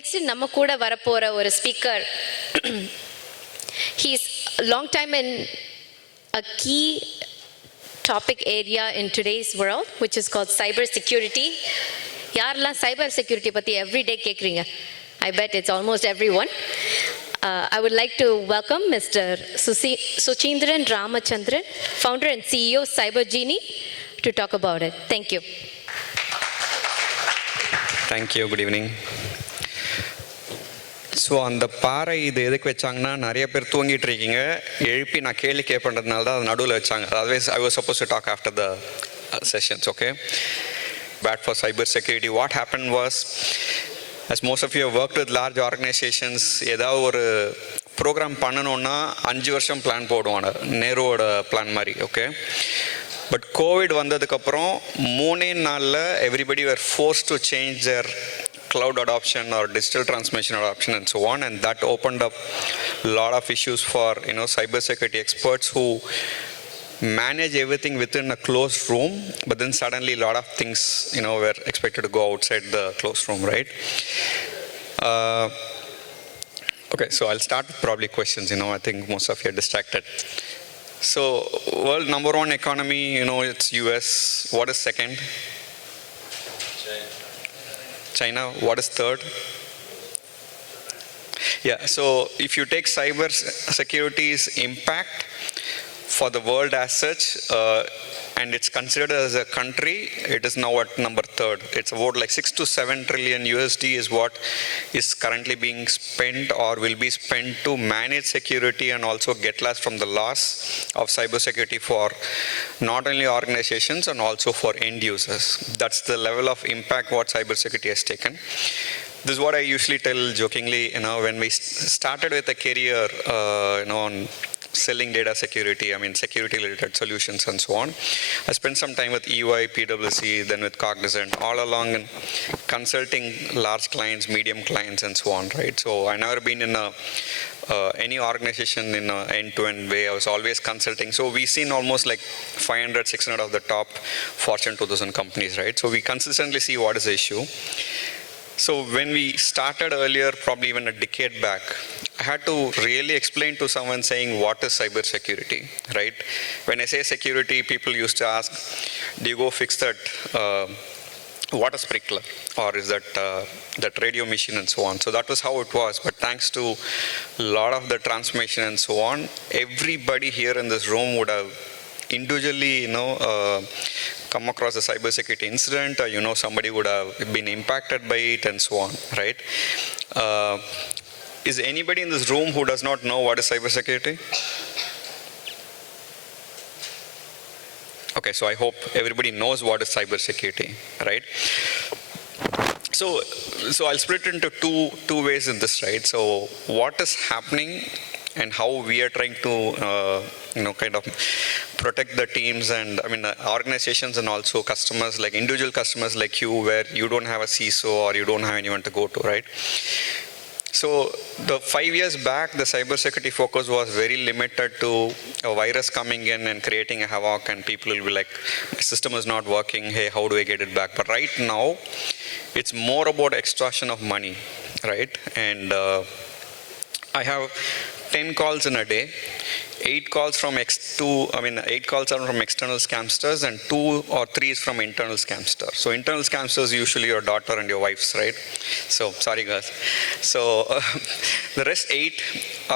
Next, நம்ம கூட வரப்போற ஒரு speaker. He's a long time in a key topic area in today's world, which is called cyber security. யாரெல்லாம் cyber security பத்தி every day கேக்குறீங்க? I bet it's almost everyone. I would like to welcome Mr. Suchindran Ramacharandran, founder and CEO CyberGenie, to talk about it. Thank you. Thank you. Good evening. So அந்த பாறை இது எதுக்கு வச்சாங்கன்னா நிறைய பேர் தூங்கிட்டு இருக்கீங்க, எழுப்பி நான் கேள்வி கேட்பறதுனால தான் அது நடுவில் வச்சாங்க. Otherwise I was suppose to talk after the sessions. Okay, bad for cyber security. What happen was, as most of you have worked with large organizations, ஏதாவது ஒரு ப்ரோக்ராம் பண்ணணுன்னா 5 வருஷம் பிளான் போடுவாங்க, நேருவோட பிளான் மாதிரி. ஓகே, பட் கோவிட் வந்ததுக்கப்புறம் 3 நாளில் everybody were forced to change their cloud adoption or digital transformation adoption and so on, and that opened up a lot of issues for cybersecurity experts who manage everything within a closed room, but then suddenly a lot of things were expected to go outside the closed room, right? Okay, so I'll start with probably questions. I think most of you are distracted. So world number 1 economy, it's US. What is second? China. What is third? Yeah, so if you take cyber security's impact for the world as such, and it's considered as a country, it is now at number 3rd. It's about like 6 to 7 trillion USD is what is currently being spent or will be spent to manage security and also get less from the loss of cybersecurity for not only organizations and also for end users. That's the level of impact what cybersecurity has taken. This is what I usually tell jokingly, when we started with a career, on selling data security, security related solutions and so on. I spent some time with EY, PwC, then with Cognizant, all along in consulting large clients, medium clients and so on, right? So I never been in any organization in an end-to-end way. I was always consulting. So we've seen almost like 500, 600 of the top Fortune 2000 companies, right? So we consistently see what is the issue. So when we started earlier, probably even a decade back, I had to really explain to someone saying, what is cyber security, right? When I say security, people used to ask, do you go fix that water sprinkler, or is that radio machine and so on. So that was how it was. But thanks to a lot of the transformation and so on, everybody here in this room would have individually, come across a cybersecurity incident, or somebody would have been impacted by it and so on, right? Is anybody in this room who does not know what is cybersecurity? Okay, so I hope everybody knows what is cybersecurity, right? So I'll split it into two ways in this, right? So what is happening and how we are trying to kind of protect the teams and organizations and also customers, like individual customers like you, where you don't have a CISO or you don't have anyone to go to, right? So the 5 years back, the cybersecurity focus was very limited to a virus coming in and creating a havoc, and people will be like, my system is not working, hey, how do I get it back? But right now, it's more about extraction of money, right? And I have 10 calls in a day. 8 calls from 8 calls are from external scamsters and 2 or 3 is from internal scamsters. So internal scamsters usually your daughter and your wife's, right? So sorry guys. So the rest 8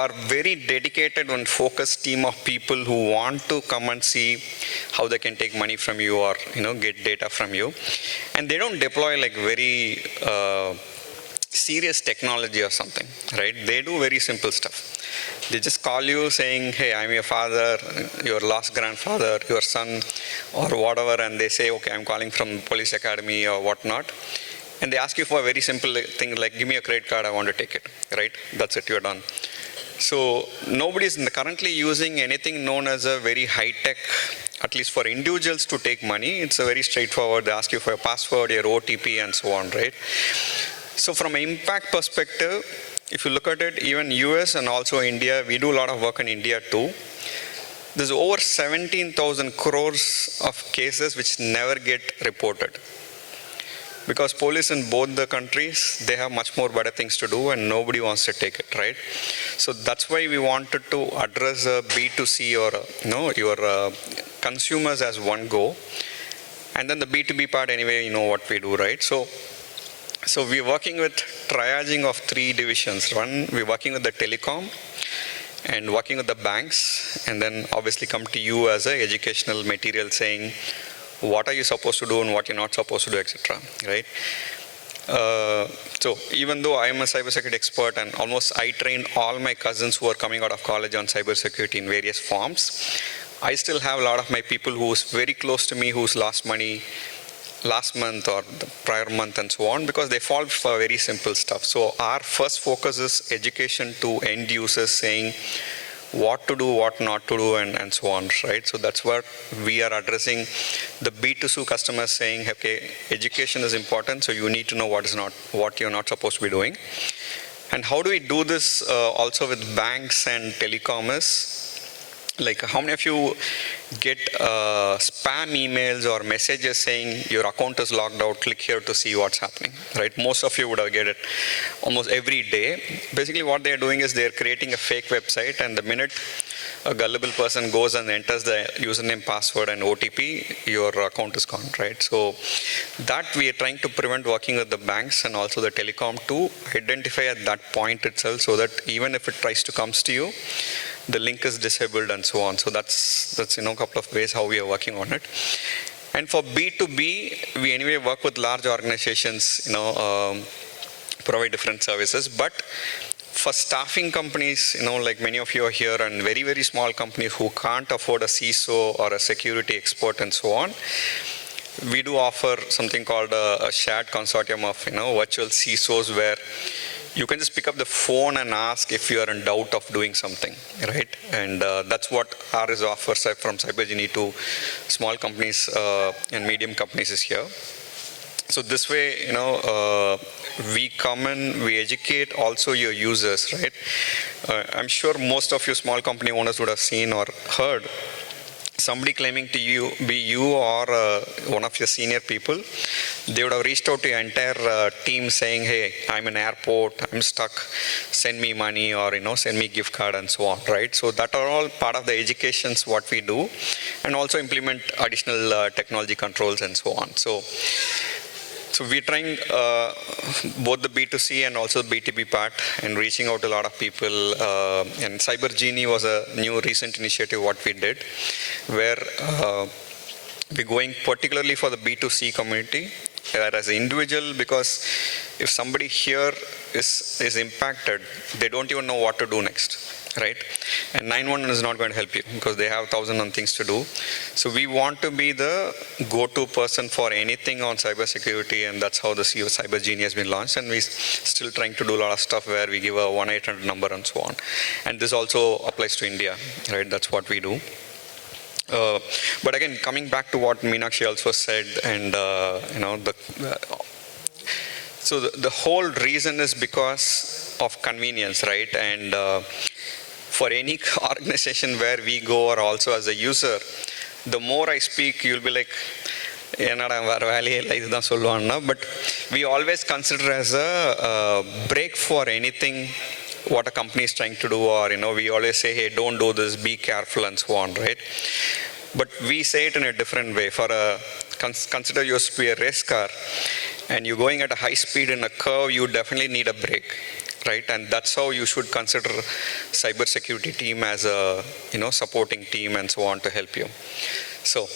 are very dedicated and focused team of people who want to come and see how they can take money from you or get data from you. And they don't deploy like very serious technology or something, right? They do very simple stuff. They just call you saying, hey, I'm your father, your lost grandfather, your son, or whatever, and they say, okay, I'm calling from police academy or whatnot. And they ask you for a very simple thing like, give me a credit card, I want to take it, right? That's it, you're done. So nobody's currently using anything known as a very high-tech, at least for individuals to take money. It's a very straightforward, they ask you for your password, your OTP, and so on, right? So from an impact perspective, if you look at it, even US and also India, we do a lot of work in India too. There's over 17,000 crores of cases which never get reported. because police in both the countries, they have much more better things to do and nobody wants to take it, right? So that's why we wanted to address B2C or your consumers as one go. And then the B2B part, anyway, you know what we do, right? So we're working with triaging of 3 divisions. One, we're working with the telecom and working with the banks, and then obviously come to you as a educational material saying, what are you supposed to do and what you're not supposed to do, etc. Right? So even though I am a cybersecurity expert and almost I trained all my cousins who are coming out of college on cybersecurity in various forms, I still have a lot of my people who's very close to me who's lost money last month or the prior month and so on, because they fall for very simple stuff. So our first focus is education to end users, saying what to do, what not to do, and so on, right? So that's what we are addressing. The B2C customers saying, okay, education is important, so you need to know what you're not supposed to be doing. And how do we do this also with banks and telecoms? Like, how many of you get spam emails or messages saying your account is logged out, click here to see what's happening, right? Most of you would have get it almost every day. Basically what they're doing is they're creating a fake website, and the minute a gullible person goes and enters the username, password, and OTP, your account is gone, right? So that we are trying to prevent, working with the banks and also the telecom to identify at that point itself, so that even if it tries to comes to you, the link is disabled and so on. So that's a couple of ways how we are working on it. And for B2B, we anyway work with large organizations, provide different services. But for staffing companies, like many of you are here, and very, very small companies who can't afford a CISO or a security expert and so on, we do offer something called a shared consortium of, virtual CISOs, where you can just pick up the phone and ask if you are in doubt of doing something, right? And that's what ours offers from CyberGenie to small companies and medium companies is here. So this way, we come in, we educate also your users, right? I'm sure most of you small company owners would have seen or heard somebody claiming to be you or one of your senior people. They would have reached out to your entire team saying, hey, I'm in airport, I'm stuck, send me money, or send me gift card and so on, right? So that are all part of the educations what we do, and also implement additional technology controls and so on. So we're trying both the B2C and also the B2B part, and reaching out to a lot of people. And CyberGenie was a new recent initiative what we did, where we're going particularly for the B2C community as an individual, because if somebody here is impacted, they don't even know what to do next, right? And 911 is not going to help you because they have 1,000 things to do. So we want to be the go-to person for anything on cybersecurity, and that's how the CyberGenie has been launched. And we're still trying to do a lot of stuff where we give a 1-800 number and so on. And this also applies to India, right? That's what we do. But again, coming back to what Meenakshi also said, and so the whole reason is because of convenience, right? And for any organization where we go, or also as a user, the more I speak, you'll be like, but we always consider as a break for anything what a company is trying to do, or we always say, hey, don't do this, be careful and so on, right? But we say it in a different way. For consider you to be a race car, and you're going at a high speed in a curve, you definitely need a brake, right? And that's how you should consider cybersecurity team as a supporting team and so on to help you. So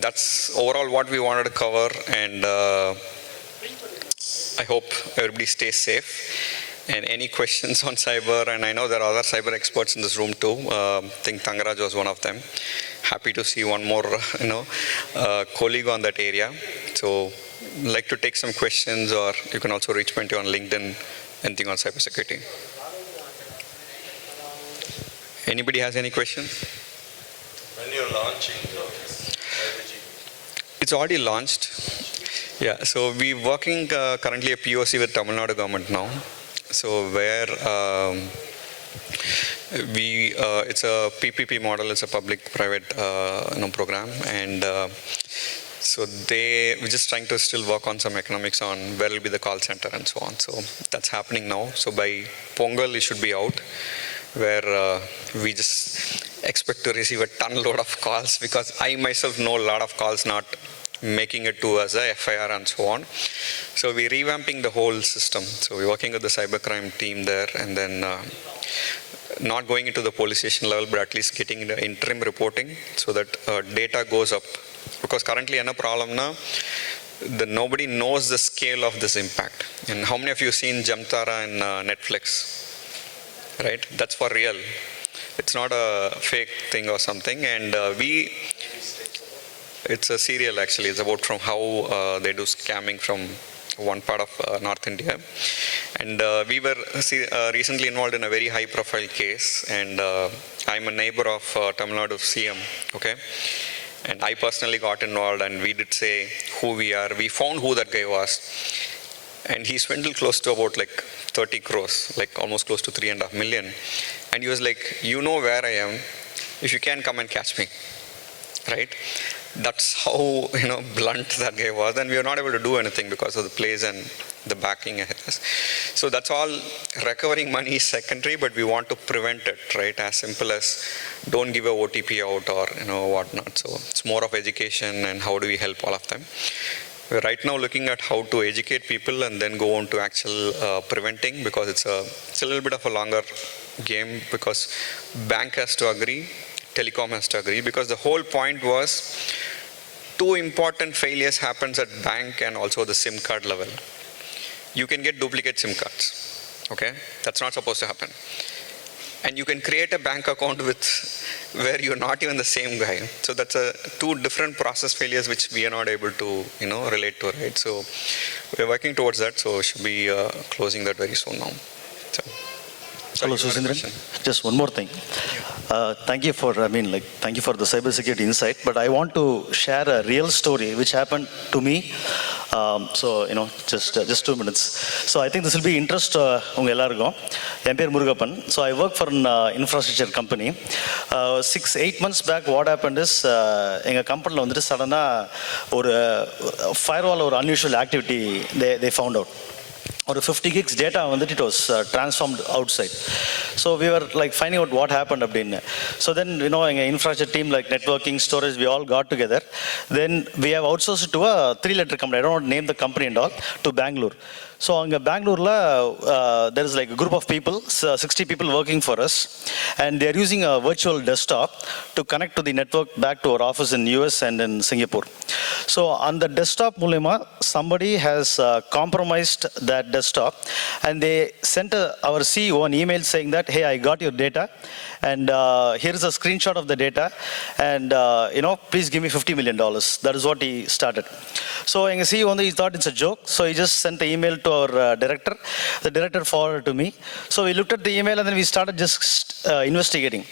that's overall what we wanted to cover, and I hope everybody stays safe. And any questions on cyber, and I know there are other cyber experts in this room too. I think Tangaraj was one of them. Happy to see one more, colleague on that area. So, like to take some questions, or you can also reach me on LinkedIn, anything on cybersecurity. Anybody has any questions? When you're launching CyberGenie? It's already launched. Yeah, so we're working currently a POC with Tamil Nadu government now. So where it's a PPP model, it's a public-private program, and So we're just trying to still work on some economics on where will be the call center and so on. So that's happening now. So by Pongal, it should be out, where we just expect to receive a ton load of calls, because I myself know a lot of calls not making it to us, a FIR and so on. So we're revamping the whole system. So we're working with the cybercrime team there, and then not going into the police station level, but at least getting the interim reporting so that data goes up. Because currently, a problem now, nobody knows the scale of this impact. And how many of you seen Jamtara in Netflix? Right? That's for real. It's not a fake thing or something. And it's a serial actually. It's about from how they do scamming from one part of North India. And we were recently involved in a very high profile case. And I'm a neighbor of Tamil Nadu CM, okay? And I personally got involved, and we did say who we are. We found who that guy was. And he swindled close to about like 30 crores, like almost close to 3.5 million. And he was like, you know where I am. If you can, come and catch me, right? That's how, blunt that guy was. And we were not able to do anything because of the plays and the backing. So that's all. Recovering money is secondary, but we want to prevent it, right? As simple as don't give a OTP out or, whatnot. So it's more of education and how do we help all of them. We're right now looking at how to educate people and then go on to actual preventing, because it's a little bit of a longer game, because bank has to agree, telecom has to agree, because the whole point was two important failures happens at bank and also the SIM card level. You can get duplicate SIM cards, okay? That's not supposed to happen. And you can create a bank account where you're not even the same guy. So that's two different process failures which we are not able to, relate to, right? So we're working towards that. So we should be closing that very soon now. So, hello, Suchindran. Just one more thing. Thank you for the cybersecurity insight. But I want to share a real story which happened to me. Just 2 minutes. So I think this will be interest unga ellarkum. En per Murugapan. So I work for an infrastructure company. 6-8 months back, what happened is enga company la vandu suddenly or firewall or unusual activity they found out. Or 50 gigs data, it was transformed outside. So we were like finding out what happened. So then, infrastructure team like networking, storage, we all got together. Then we have outsourced to a 3-letter company. I don't want to name the company and all, to Bangalore. So in Bangalore, there is like a group of people, 60 people working for us, and they are using a virtual desktop to connect to the network back to our office in US and in Singapore. So on the desktop, somebody has compromised that desktop, and they sent our CEO an email saying that, hey, I got your data, and here is a screenshot of the data, and please give me $50 million. That is what he started. So the CEO, he thought it's a joke, so he just sent the email to our director. The director forwarded to me. So we looked at the email, and then we started just investigating.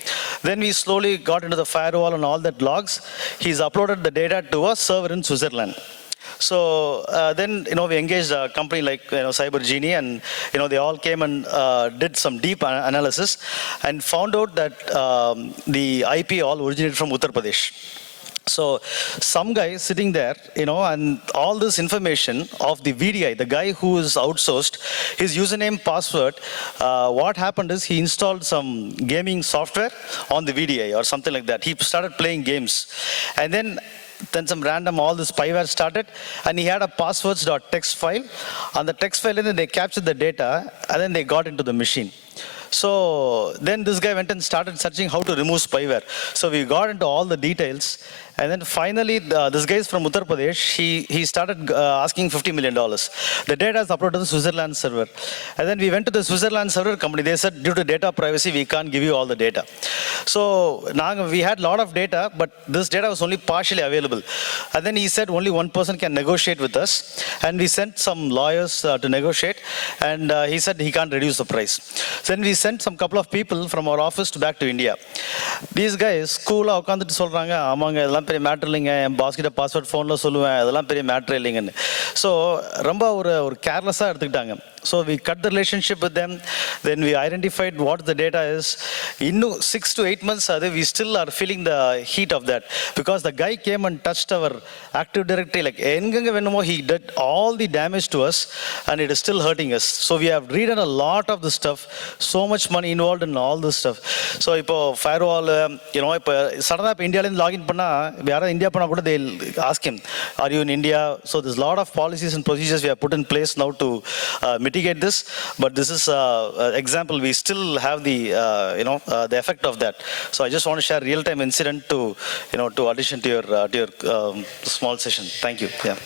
Then we slowly got into the firewall and all that logs. He's uploaded the data to a server in Switzerland. So then, we engaged a company like Cyber Genie, and they all came and did some deep analysis and found out that the IP all originated from Uttar Pradesh. So some guy sitting there, and all this information of the VDI, the guy who is outsourced, his username, password, what happened is he installed some gaming software on the VDI or something like that. He started playing games, and then some random, all this spyware started, and he had a passwords.txt file. On the text file, and then they captured the data, and then they got into the machine. So then this guy went and started searching how to remove spyware. So we got into all the details, and then finally, this guy is from Uttar Pradesh. He started asking $50 million. The data is uploaded to the Switzerland server. And then we went to the Switzerland server company. They said, due to data privacy, we can't give you all the data. So now we had a lot of data, but this data was only partially available. And then he said only one person can negotiate with us. And we sent some lawyers to negotiate. And he said he can't reduce the price. So then we sent some couple of people from our office back to India. These guys, cool, பெரிய matter இல்லைங்க, என் பாஸ்கிட்ட password ஃபோனில் சொல்லுவேன், அதெல்லாம் பெரிய matter இல்லைங்கன்னு. So ரொம்ப ஒரு கேர்லெஸ்ஸாக எடுத்துக்கிட்டாங்க. So we cut the relationship with them. Then we identified what the data is. In 6 to 8 months, we still are feeling the heat of that because the guy came and touched our Active Directory like enganga venumo. He did all the damage to us, and it is still hurting us. So we have redone a lot of the stuff. So much money involved in all this stuff. So ipo firewall, ipo suddenly India la login panna yara India panna kuda they'll ask him, are you in India? So there's a lot of policies and procedures we have put in place now to mitigate this. But this is example. We still have the the effect of that. So I just want to share real-time incident to to addition to your small session. Thank you. Yeah.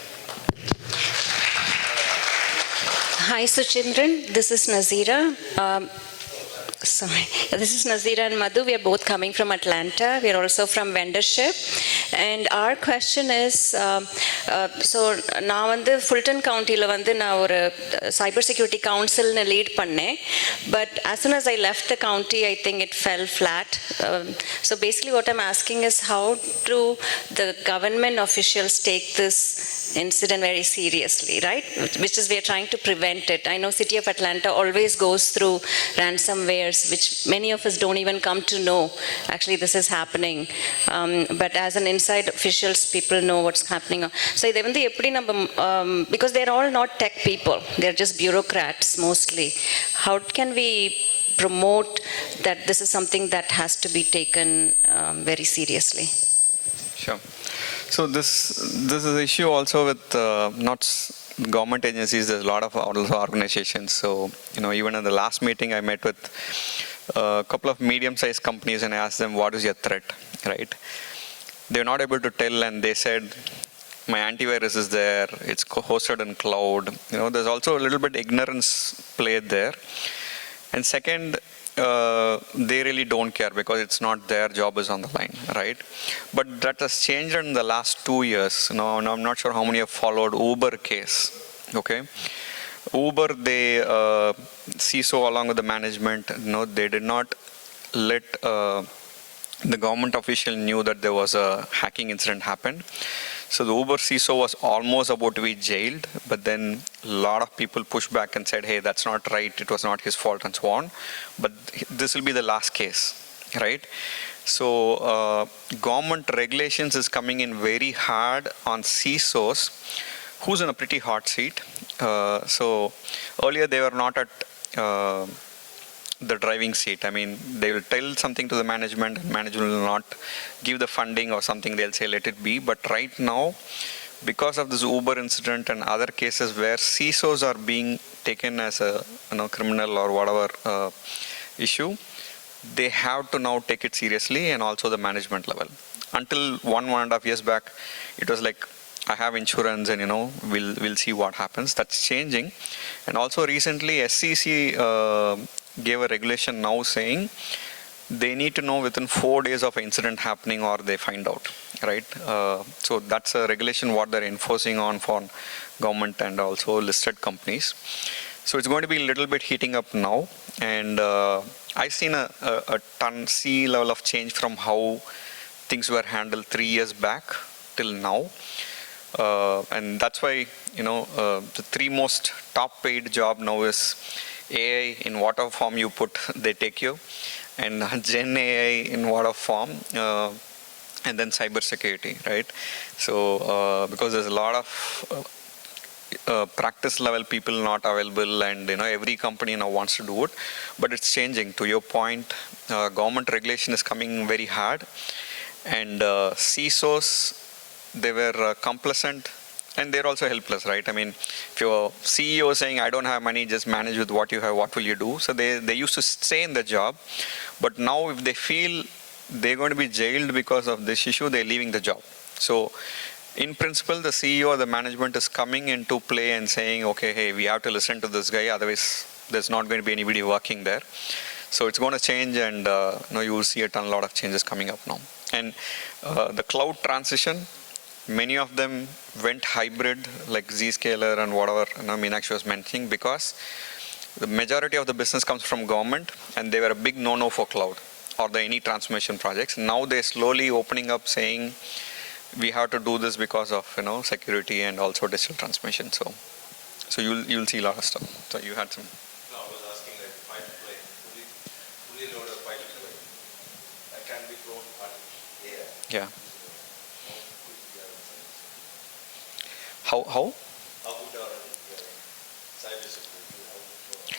Hi, Suchindran. This is Nazira. Sorry, this is Nazira and Madhu. We are both coming from Atlanta. We are also from Mentorship. And our question is, so நான் வந்து Fulton கவுண்டியில் வந்து நான் ஒரு cyber security கவுன்சில்னு lead பண்ணேன். But as soon as I left the county, I think it fell flat. So basically what I'm asking is how do the government officials take this incident very seriously, right? Which is we are trying to prevent it. I know City of Atlanta always goes through ransomwares, which many of us don't even come to know. Actually, this is happening. But as an inside officials, people know what's happening. So they வந்து எப்படி நம்ம because they're all not tech people. They're just bureaucrats mostly. How can we promote that this is something that has to be taken very seriously? Sure. So this is an issue also with not government agencies. There's a lot of also organizations. So even in the last meeting, I met with a couple of medium-sized companies and I asked them, what is your threat, right? They're not able to tell, and they said, my antivirus is there, it's hosted in cloud. There's also a little bit ignorance played there. And second, they really don't care because it's not their job is on the line, right? But that has changed in the last 2 years. I'm not sure how many have followed Uber case, okay? Uber, they CISO along with the management, they did not let the government official knew that there was a hacking incident happened. So the Uber CISO was almost about to be jailed, but then a lot of people pushed back and said, hey, that's not right, it was not his fault and so on. But this will be the last case, right? So government regulations is coming in very hard on CISOs, who's in a pretty hot seat. So earlier they were not at the driving seat. I mean, they will tell something to the management and management will not give the funding or something. They'll say, let it be. But right now, because of this Uber incident and other cases where CISOs are being taken as a criminal or whatever issue, they have to now take it seriously, and also the management level. Until 1.5 years back, it was like, I have insurance and we'll see what happens. That's changing. And also recently SEC gave a regulation now saying they need to know within 4 days of an incident happening or they find out, right? So that's a regulation what they're enforcing on for government and also listed companies. So it's going to be a little bit heating up now. And I've seen a ton C level of change from how things were handled 3 years back till now. And that's why, the 3 most top paid job now is AI in whatever form you put, they take you, and Gen AI in whatever form, and then cyber security, right? So because there's a lot of practice level people not available, and every company now wants to do it, but it's changing. To your point, government regulation is coming very hard, and CISOs, they were complacent, and they're also helpless, right? I mean, if your CEO is saying, I don't have money, just manage with what you have, what will you do? So they used to stay in the job, but now if they feel they're going to be jailed because of this issue, they're leaving the job. So in principle, the CEO or the management is coming into play and saying, okay, hey, we have to listen to this guy, otherwise there's not going to be anybody working there. So it's going to change, and you will see a lot of changes coming up now. And the cloud transition, many of them went hybrid, like Zscaler and whatever Meenakshi was mentioning, because the majority of the business comes from government, and they were a big no-no for cloud or any transformation projects. Now they're slowly opening up, saying we have to do this because of security and also digital transformation. So So you'll see a lot of stuff. So you had some. No, I was asking like fighter plane, fully loaded fighter plane. That can be flown at air. Yeah. How How? good are cybersecurity?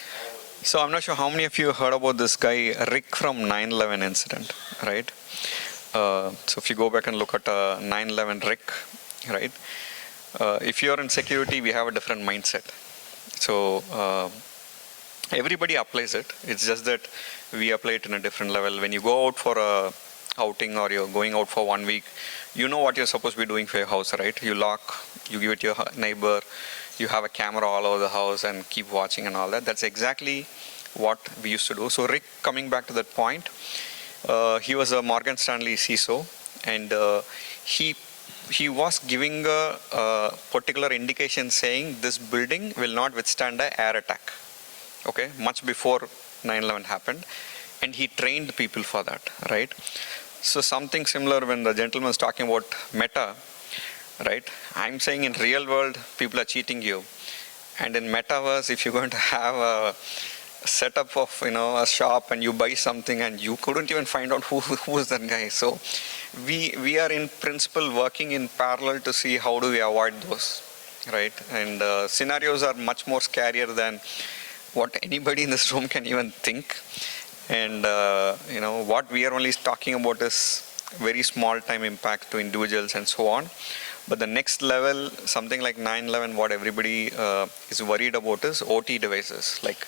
So I'm not sure how many of you heard about this guy Rick from 9/11 incident, right? So if you go back and look at 9/11 Rick, right? If you're in security, we have a different mindset. So everybody applies it. It's just that we apply it in a different level. When you go out for a outing or you're going out for 1 week, you know what you're supposed to be doing for your house, right? You lock, you give it to your neighbor, you have a camera all over the house and keep watching and all that. That's exactly what we used to do. So Rick, coming back to that point, he was a Morgan Stanley CISO, and he was giving a particular indication saying this building will not withstand an air attack. Okay, much before 9/11 happened, and he trained people for that, right? So something similar when the gentleman was talking about Meta, right? I'm saying in real world, people are cheating you. And in metaverse, if you're going to have a setup of, a shop and you buy something and you couldn't even find out who is that guy. So we are in principle working in parallel to see how do we avoid those, right? And scenarios are much more scarier than what anybody in this room can even think. And, what we are only talking about is very small time impact to individuals and so on. But the next level, something like 9/11, what everybody is worried about is OT devices. Like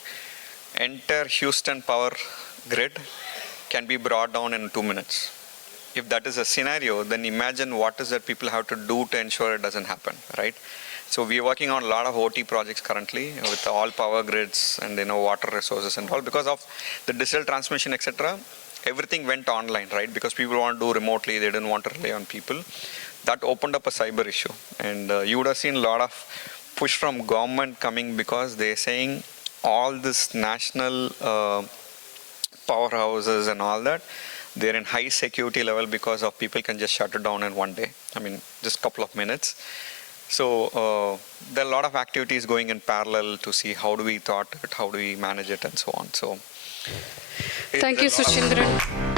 entire Houston power grid can be brought down in 2 minutes. If that is a scenario, then imagine what is that people have to do to ensure it doesn't happen, right? So we are working on a lot of OT projects currently with all power grids and water resources and all. Because of the digital transmission, etc., everything went online, right? Because people want to do remotely, they didn't want to rely on people. That opened up a cyber issue, and you would have seen a lot of push from government coming because they're saying all this national powerhouses and all that, they're in high security level because of people can just shut it down in one day. I mean, just a couple of minutes. So there are a lot of activities going in parallel to see how do we thought it, how do we manage it, and so on. So Thank you, Suchindran.